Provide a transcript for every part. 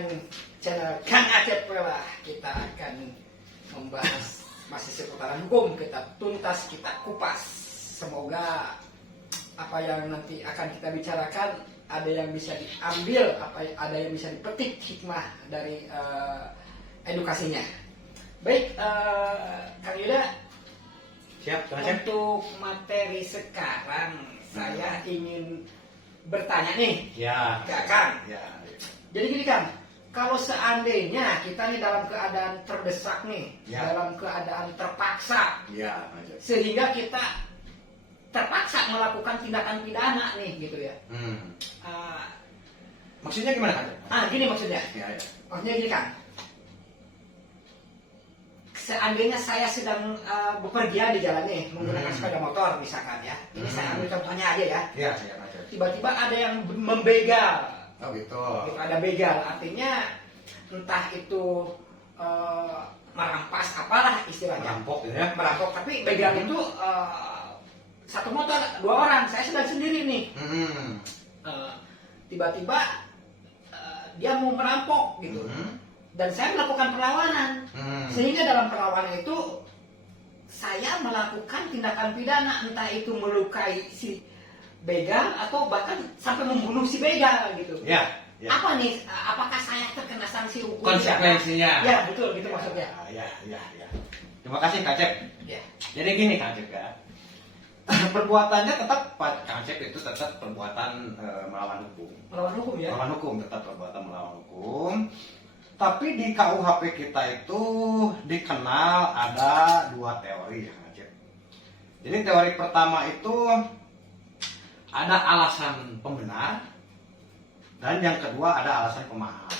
dengan channel Kang Acep Rela. Kita akan membahas masih seputaran hukum, kita tuntas, kita kupas. Semoga apa yang nanti akan kita bicarakan ada yang bisa diambil, ada yang bisa dipetik hikmah dari edukasinya. Baik, Kang Yuda, siap. untuk materi sekarang saya ingin bertanya nih, Ya, ke Kang. ya. Jadi gini Kang, kalau seandainya kita nih dalam keadaan terdesak nih, Ya. dalam keadaan terpaksa, Ya, Acep. sehingga kita terpaksa melakukan tindakan pidana nih, gitu ya. Ah, Maksudnya gimana, Acep? gini maksudnya. Ya, ya. Maksudnya gini Kang, seandainya saya sedang bepergian di jalan nih, menggunakan sepeda motor misalkan ya. Ini saya ambil contohnya aja ya. Ya, siap, Acep. Tiba-tiba ada yang membegal. Oh, gitu. Gitu, ada begal, artinya entah itu merampas apalah istilahnya. Merampok gitu ya. Merampok, tapi begal itu satu motor, 2 orang, saya sedang sendiri nih. Tiba-tiba dia mau merampok gitu. Dan saya melakukan perlawanan. Sehingga dalam perlawanan itu saya melakukan tindakan pidana, entah itu melukai si begal atau bahkan sampai membunuh si begal gitu. Ya, ya. Apa nih? Apakah saya terkena sanksi hukum? Konsekuensinya. Ya, betul gitu maksudnya. Ya, ya, ya. Terima kasih, Kak Acep. Ya. Jadi gini, Kak Acep ya. Perbuatannya tetap, Kak Acep itu tetap perbuatan melawan hukum. Melawan hukum ya? Melawan hukum, tetap perbuatan melawan hukum. Tapi di KUHP kita itu dikenal ada 2 teori ya, Kak Acep. Jadi teori pertama itu ada alasan pembenar, dan yang kedua ada alasan pemaaf.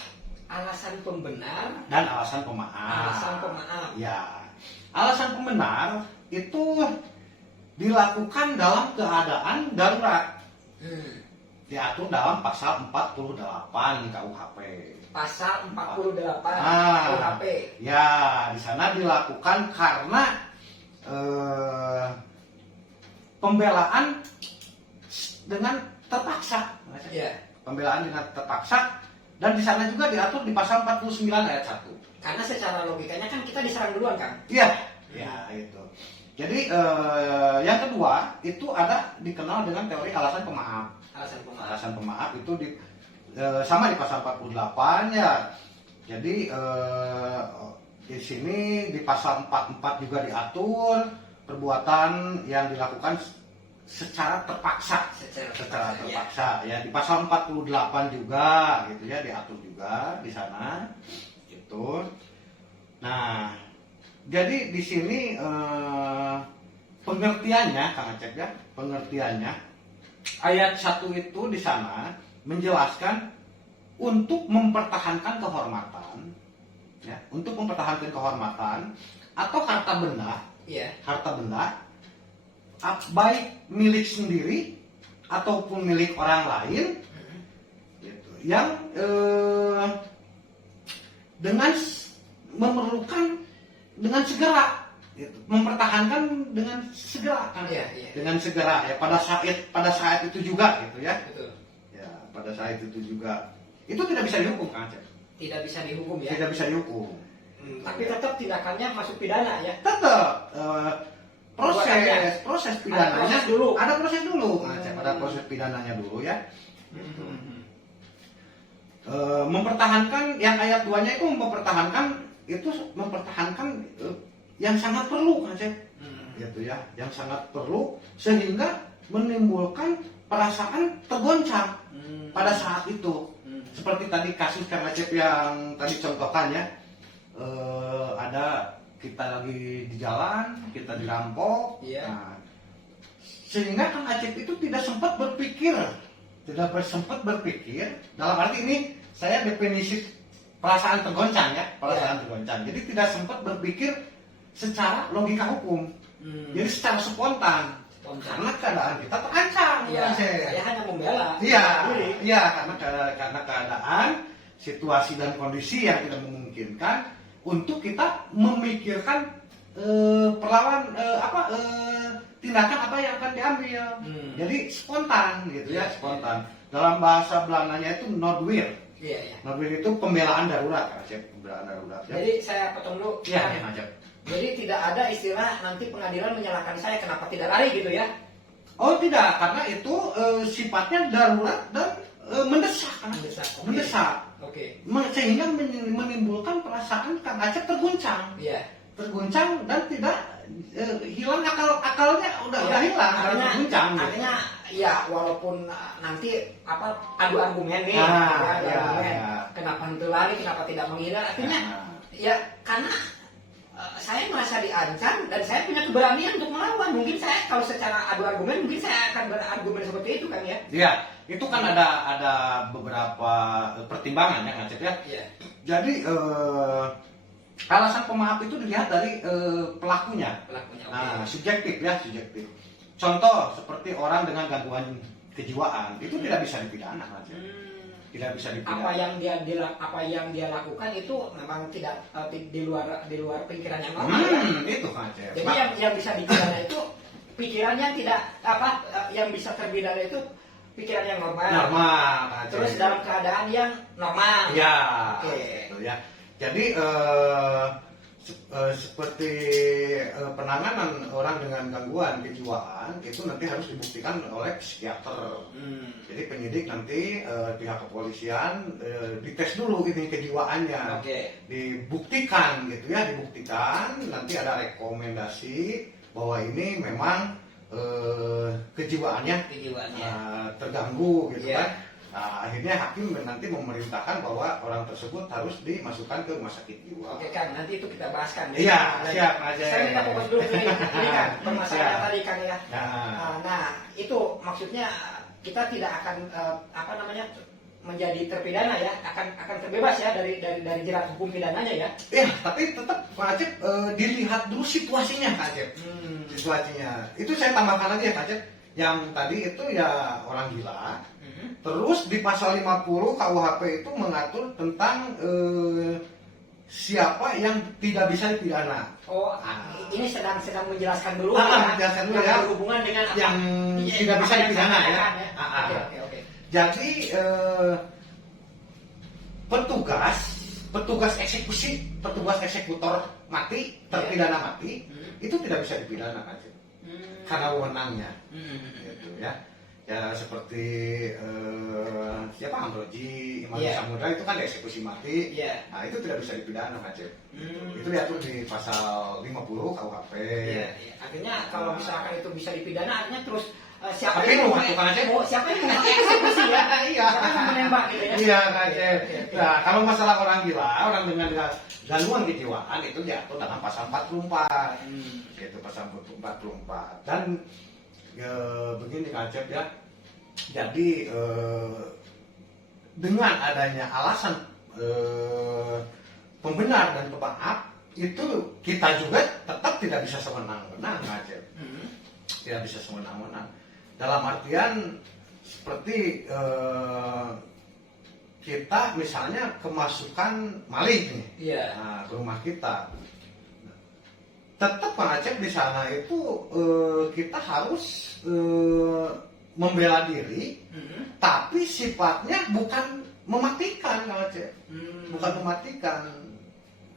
Alasan pembenar Dan alasan pemaaf. Alasan pemaaf. Ya, alasan pembenar itu dilakukan dalam keadaan darurat. Diatur dalam pasal 48 KUHP. Pasal 48 KUHP. Ya, di sana dilakukan karena pembelaan dengan terpaksa. Ya. Pembelaan dengan terpaksa, dan di sana juga diatur di pasal 49 ayat 1. Karena secara logikanya kan kita diserang duluan kan? Iya, ya itu. Jadi yang kedua itu ada dikenal dengan teori alasan pemaaf. Alasan pemaaf. Alasan pemaaf itu sama di pasal 48 ya. Jadi di sini di pasal 44 juga diatur perbuatan yang dilakukan secara terpaksa. Secara terpaksa ya. Di pasal 48 juga gitu ya, diatur juga di sana gitu. Nah, jadi di sini pengertiannya, Kang Acep ya, pengertiannya ayat 1 itu di sana menjelaskan untuk mempertahankan kehormatan, ya, untuk mempertahankan kehormatan atau harta benda, Iya. harta benda, baik milik sendiri ataupun milik orang lain, gitu, yang dengan memerlukan dengan segera, gitu, mempertahankan dengan segera kan, Iya, iya. dengan segera ya, pada saat itu juga gitu ya. Betul. Ya, pada saat itu juga. Itu tidak bisa dihukum, Kang Acep. Tidak bisa dihukum ya. Tidak bisa dihukum. Tapi tetap tindakannya masuk pidana ya. Tetap proses pidananya proses dulu. Ada proses dulu, Kang Acep. Ada proses pidananya dulu ya. Mempertahankan yang ayat 2-nya itu mempertahankan yang sangat perlu, Kang Acep. Gitu ya, yang sangat perlu sehingga menimbulkan perasaan tergoncang pada saat itu. Seperti tadi kasus Kang Acep yang tadi contohkan ya, ada kita lagi di jalan, kita dirampok, nah, sehingga Kang Acep itu tidak sempat berpikir dalam arti ini saya definisi perasaan tergoncang ya, perasaan tergoncang. Jadi tidak sempat berpikir secara logika hukum, jadi secara spontan. Karena keadaan kita terancam. Iya, saya hanya membela. Iya, karena keadaan, situasi dan kondisi yang tidak memungkinkan untuk kita memikirkan tindakan apa yang akan diambil. Jadi spontan gitu ya, spontan. Dalam bahasa Belandanya itu noodweer. Iya, iya. Nobil itu pembelaan darurat Kang Acep, pembelaan darurat ya. Jadi saya potong dulu. Iya, Kang Acep. Jadi tidak ada istilah nanti pengadilan menyalahkan saya kenapa tidak lari gitu ya? Oh tidak, karena itu sifatnya darurat dan mendesak, Kang. Mendesak, oke. Mendesak. Oke. Sehingga menimbulkan perasaan Kang Acep terguncang, Iya. terguncang dan tidak hilang akalnya udah hilang karena terguncang. Gitu. Artinya ya walaupun nanti apa adu argumen nih, Ah, adu iya, argumen. iya. Kenapa henti lari, kenapa tidak menghindar? Artinya ya karena saya merasa diancam dan saya punya keberanian untuk melawan. Mungkin saya kalau secara adu argumen mungkin saya akan berargumen seperti itu kan ya? Iya, itu kan ada beberapa pertimbangan ya Kang Acep ya. Iya. Jadi alasan pemaaf itu dilihat dari pelakunya. Pelakunya. Oke. Nah, subjektif ya, subjektif. Contoh seperti orang dengan gangguan kejiwaan itu tidak bisa dipidana, Kang Acep. Tidak bisa dipidana. Apa yang dia lakukan itu memang tidak di luar pikiran yang normal ya. Itu Kang Acep. Jadi yang bisa dipidana itu pikirannya tidak yang bisa terpidana itu pikiran yang normal. Normal, Kang Acep. Terus dalam keadaan yang normal. Ya, Oke. gitu ya. Jadi seperti penanganan orang dengan gangguan kejiwaan itu nanti harus dibuktikan oleh psikiater. Jadi penyidik nanti pihak kepolisian dites dulu ini kejiwaannya, dibuktikan gitu ya, dibuktikan nanti ada rekomendasi bahwa ini memang kejiwaannya terganggu gitu kan. Nah, akhirnya hakim nanti memerintahkan bahwa orang tersebut harus dimasukkan ke rumah sakit jiwa. Oke Kang, nanti itu kita bahaskan. Iya, siap aja. Saya minta fokus dulu ke ini Kang, permasalahan tadi Kang ya. Nah, Nah, itu maksudnya kita tidak akan menjadi terpidana ya, akan terbebas ya dari jerat hukum pidananya ya. ya, tapi tetap Pak Acep dilihat dulu situasinya Pak Acep. Situasinya. Itu saya tambahkan lagi ya Pak Acep. Yang tadi itu ya orang gila. Terus di pasal 50 KUHP itu mengatur tentang siapa yang tidak bisa dipidana. Oh, ini sedang menjelaskan dulu Menjelaskan dulu ya. Berhubungan dengan yang tidak bisa dipidana ya. Oke. Jadi petugas eksekusi, petugas eksekutor mati, terpidana mati, itu tidak bisa dipidana kan? Karena wewenangnya. Gitu ya. Ya seperti siapa Amroji, Imam Samudra itu kan dieksekusi mati. Nah itu tidak bisa dipidana Kang Acep. Itu diatur di pasal 50 KUHP. Artinya kalau misalkan itu bisa dipidana, artinya terus siapa Tapi yang siapa yang mengeksekusi ya? Iya. Siapa yang menembak gitu ya? Iya Kang Acep. Nah kalau masalah orang gila, orang dengan gangguan kejiwaan itu diatur dalam pasal 44. Gitu pasal 44. Dan begini Kang Acep ya. Jadi dengan adanya alasan pembenar dan pemaaf itu kita juga tetap tidak bisa sewenang-wenang Kang Acep. Tidak bisa sewenang-wenang. Dalam artian seperti kita misalnya kemasukan maling nih ke rumah kita. Tetap Kang Acep di sana itu kita harus membela diri, tapi sifatnya bukan mematikan Kang Acep. Bukan mematikan.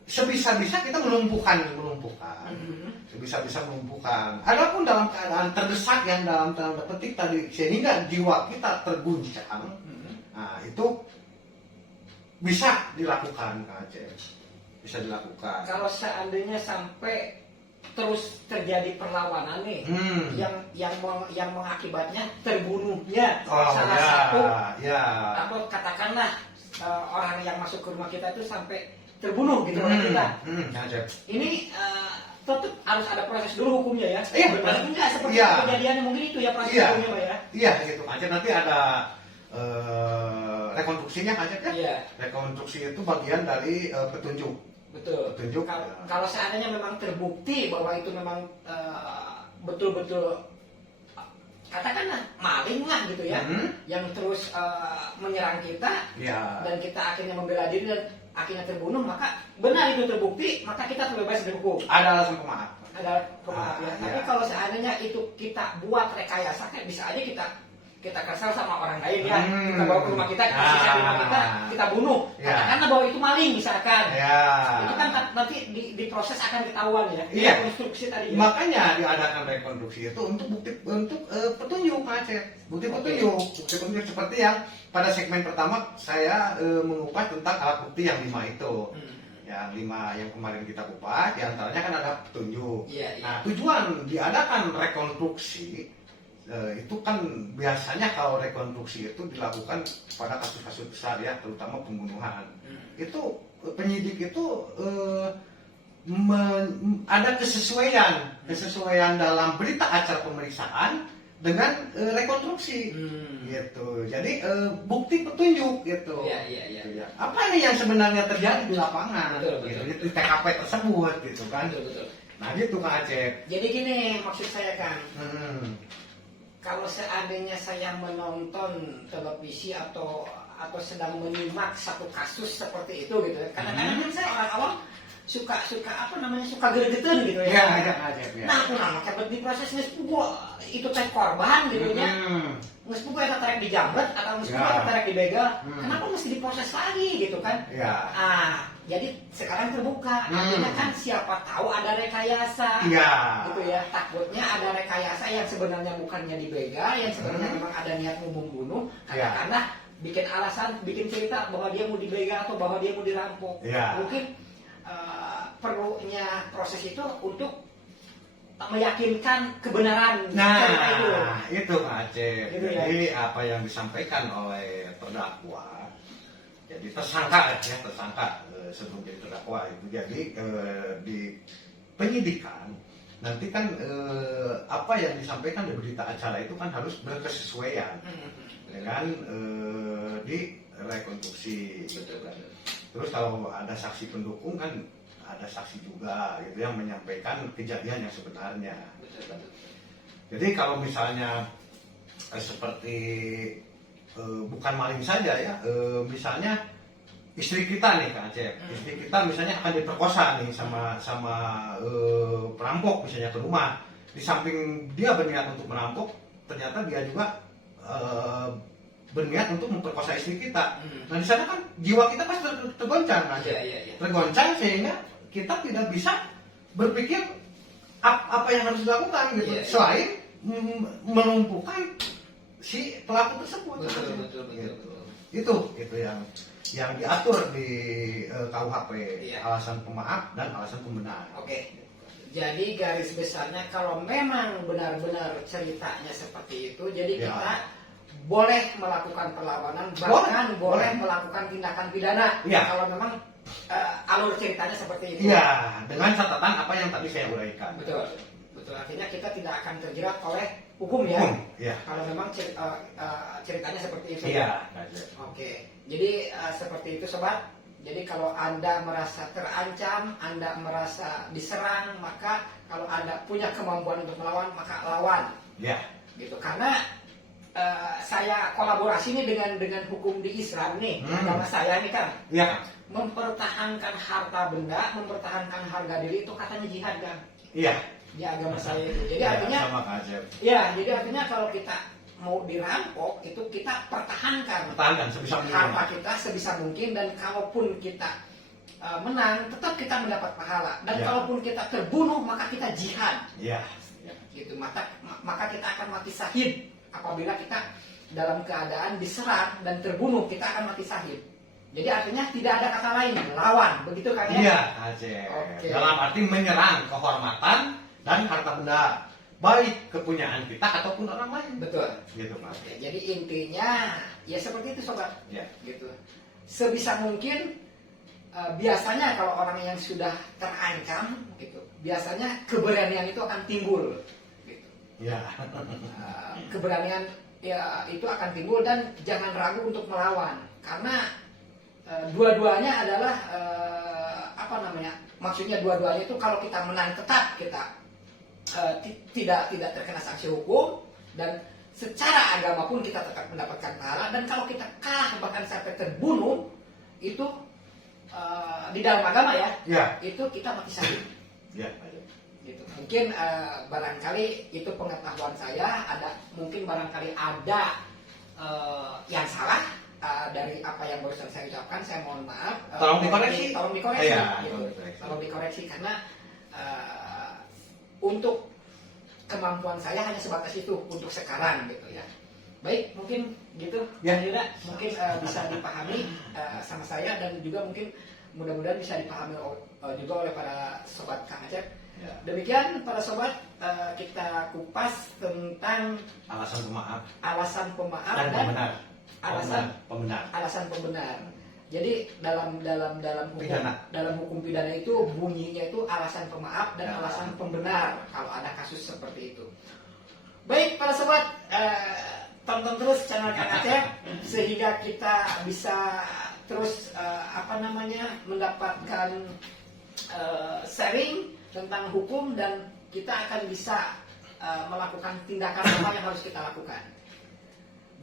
Sebisa-bisa kita melumpuhkan. Sebisa-bisa melumpuhkan. Adapun dalam keadaan terdesak yang dalam tanda petik tadi sehingga jiwa kita terguncang, nah itu bisa dilakukan Kang Acep. Bisa dilakukan. Kalau seandainya sampai terus terjadi perlawanan nih, yang mengakibatnya terbunuhnya salah satu, atau katakanlah orang yang masuk ke rumah kita itu sampai terbunuh gitu oleh kita. Ini tetap harus ada proses dulu hukumnya ya. Benar enggak seperti kejadiannya mungkin itu ya proses hukumnya Pak ya. Iya gitu. Aja nanti ada rekonstruksinya aja ya. Iya. Rekonstruksi itu bagian dari petunjuk. Betul. Petunjuk. Kalau seandainya memang terbukti bahwa itu memang betul-betul katakanlah maling lah gitu ya, yang terus menyerang kita dan kita akhirnya membela diri dan akhirnya terbunuh, maka benar itu terbukti, maka kita terbebas dari hukum. Ada alasan pemaaf. Ada pemaaf ya. Tapi kalau seandainya itu kita buat rekayasa, kayak bisa aja kita kita kesal sama orang lain ya, kita bawa ke rumah kita siksa di rumah kita bunuh, Ya. katakanlah bahwa itu maling misalkan, Ya. itu kan nanti di proses akan ketahuan ya, Iya. rekonstruksi tadi ya. Makanya diadakan rekonstruksi itu untuk petunjuk Kang Acep. Bukti petunjuk seperti yang pada segmen pertama saya mengupas tentang alat bukti yang 5 itu. Yang 5 yang kemarin kita kupas, diantaranya kan ada petunjuk. Iya, iya. Nah, tujuan diadakan rekonstruksi itu kan biasanya kalau rekonstruksi itu dilakukan pada kasus-kasus besar ya, terutama pembunuhan. Itu penyidik itu ada kesesuaian dalam berita acara pemeriksaan dengan rekonstruksi gitu. Jadi bukti petunjuk gitu. Iya. Apa nih yang sebenarnya terjadi di lapangan Betul. gitu, di TKP tersebut gitu kan. Betul. Nah gitu Kang Acep. Jadi gini maksud saya kan, Hmm. kalau seandainya saya menonton televisi atau sedang menyimak satu kasus seperti itu gitu ya, kadang-kadang kan saya orang awam suka gregetan gitu ya. Iya, Kang Acep ya. Nah, kurang kayak di proses itu teh korban gitu ya. Nges pugu eta terek dijambret atau nges pugu eta terek dibegal, kenapa mesti diproses lagi gitu kan? Ya. Jadi sekarang terbuka, artinya kan siapa tahu ada rekayasa, Iya. gitu ya. Takutnya ada rekayasa yang sebenarnya bukannya dibegal, yang sebenarnya memang ada niat mau membunuh, katakanlah bikin alasan, bikin cerita bahwa dia mau dibegal atau bahwa dia mau dirampok. Iya. Mungkin perlunya proses itu untuk meyakinkan kebenaran cerita itu. Itu Kang Acep. Gitu ya. Jadi apa yang disampaikan oleh terdakwa, jadi tersangka sebelum jadi terdakwa itu, jadi di penyidikan nanti kan apa yang disampaikan di berita acara itu kan harus berkesesuaian dengan di rekonstruksi. Terus kalau ada saksi pendukung kan ada saksi juga gitu yang menyampaikan kejadian yang sebenarnya. Jadi kalau misalnya seperti bukan maling saja ya, misalnya istri kita nih Kang Acep, istri kita misalnya akan diperkosa nih sama perampok misalnya ke rumah. Di samping dia berniat untuk merampok, ternyata dia juga berniat untuk memperkosa istri kita. Nah di sana kan jiwa kita pasti tergoncang Kang Acep. Tergoncang sehingga kita tidak bisa berpikir apa yang harus dilakukan gitu, selain melumpuhkan si pelaku tersebut. Betul. Itu yang diatur di KUHP, alasan pemaaf dan alasan pembenar. Oke. Jadi garis besarnya kalau memang benar-benar ceritanya seperti itu, jadi kita boleh melakukan perlawanan, bahkan boleh melakukan tindakan pidana kalau memang alur ceritanya seperti itu. Iya, dengan catatan apa yang tadi saya uraikan. Betul. Artinya kita tidak akan terjerat oleh hukum ya. Kalau memang ceritanya seperti itu. Iya. Oke. Jadi seperti itu sobat. Jadi kalau Anda merasa terancam, Anda merasa diserang, maka kalau Anda punya kemampuan untuk melawan, maka lawan. Ya. Gitu. Karena saya kolaborasi nih dengan hukum di Islam nih, agama saya nih kan. Iya. Mempertahankan harta benda, mempertahankan harga diri itu katanya jihad kan. Iya. Di agama saya itu. Jadi artinya sama Kak Acep. jadi artinya kalau kita mau dirampok itu kita pertahankan sebisa mungkin. harta kita sebisa mungkin, dan kalaupun kita menang tetap kita mendapat pahala, dan kalaupun kita terbunuh maka kita jihad. Iya. Gitu. Maka kita akan mati syahid apabila kita dalam keadaan diserang dan terbunuh, kita akan mati syahid. Jadi artinya tidak ada kata lain, lawan, begitu kan ya? Iya, Acep. Oke. Dalam arti menyerang kehormatan dan harta benda, baik kepunyaan kita ataupun orang lain. Betul. Gitu, Mas. Oke, jadi intinya ya seperti itu sobat. Ya. Gitu. Sebisa mungkin biasanya kalau orang yang sudah terancam gitu, biasanya keberanian itu akan timbul. Gitu. Ya. Keberanian ya itu akan timbul, dan jangan ragu untuk melawan, karena dua-duanya adalah maksudnya dua-duanya itu kalau kita menang tetap kita tidak terkena sanksi hukum, dan secara agama pun kita tetap mendapatkan pahala, dan kalau kita kalah bahkan sampai terbunuh itu di dalam agama itu kita mati syahid. Ya. Gitu. Mungkin barangkali itu pengetahuan saya, mungkin barangkali ada yang salah dari apa yang barusan saya ucapkan, saya mohon maaf. Tolong dikoreksi. Tolong dikoreksi. Iya, Gitu. tolong dikoreksi. Tolong dikoreksi karena untuk kemampuan saya hanya sebatas itu untuk sekarang gitu ya. Baik, mungkin gitu Ya. Kang Yuda, mungkin bisa dipahami sama saya dan juga mungkin mudah-mudahan bisa dipahami juga oleh para sobat Kang Acep. Ya. Demikian para sobat, kita kupas tentang Alasan pemaaf alasan pemaaf dan pembenar. alasan Pembenar. alasan pembenar. Jadi dalam Pidana. hukum pidana itu bunyinya itu alasan pemaaf dan Ya. alasan pembenar kalau ada kasus seperti itu. Baik para sobat, tonton terus channel Kang Acep sehingga kita bisa terus mendapatkan sharing tentang hukum dan kita akan bisa melakukan tindakan apa yang harus kita lakukan.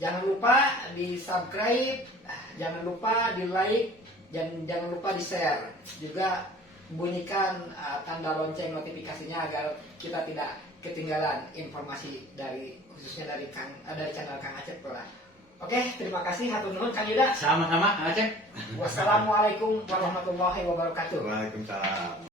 Jangan lupa di subscribe, jangan lupa di like, dan jangan lupa di share. Juga bunyikan tanda lonceng notifikasinya agar kita tidak ketinggalan informasi khususnya dari channel Kang Acep Pula. Oke, terima kasih. Hatur nuhun Kang Yuda. Sama-sama, Kang Acep. Wassalamualaikum warahmatullahi wabarakatuh. Waalaikumsalam.